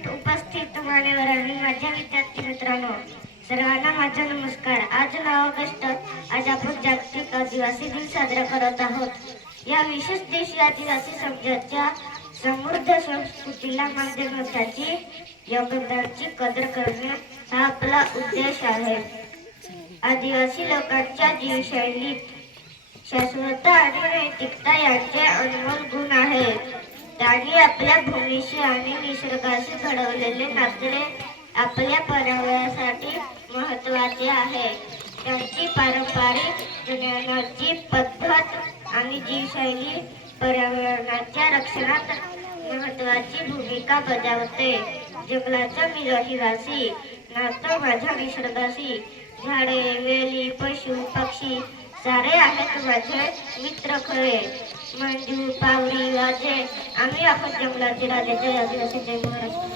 विद्यापीठ उपस्थित मान्यवरांनी, माझ्या विद्यार्थी मित्रांनो, सर्वांना माझा नमस्कार। आज 9 ऑगस्ट, आज आपण जागतिक आदिवासी दिन साजरा करत आहोत। या विशेष दिवशी आदिवासी समाजाच्या समृद्ध संस्कृतीला मान देऊन त्याची योगदानाची कदर करणे हा आपला उद्देश आहे। आदिवासी लोकांच्या जीवशैलीत शाश्वतता आणि नैतिकता यांचे अनमोल गुण आहेत। त्यांनी आपल्या भूमीशी आणि निसर्गाशी घडवलेले नाते आपल्या पर्यावरणासाठी महत्त्वाचे आहे। त्यांची पारंपरिक ज्ञानाची पद्धत आणि जीवशैली पर्यावरणाच्या रक्षणात महत्त्वाची भूमिका बजावते। जंगलाचा मी रहिवासी, नातो माझ्या निसर्गाशी। झाडे, वेली, पशु, पक्षी सारे आहेत माझे मित्र खरे। मंजू, पावरी, वाजे, आम्ही आहोत जंगलाचे राजे। जय आदिवासी, जय महाराष्ट्र।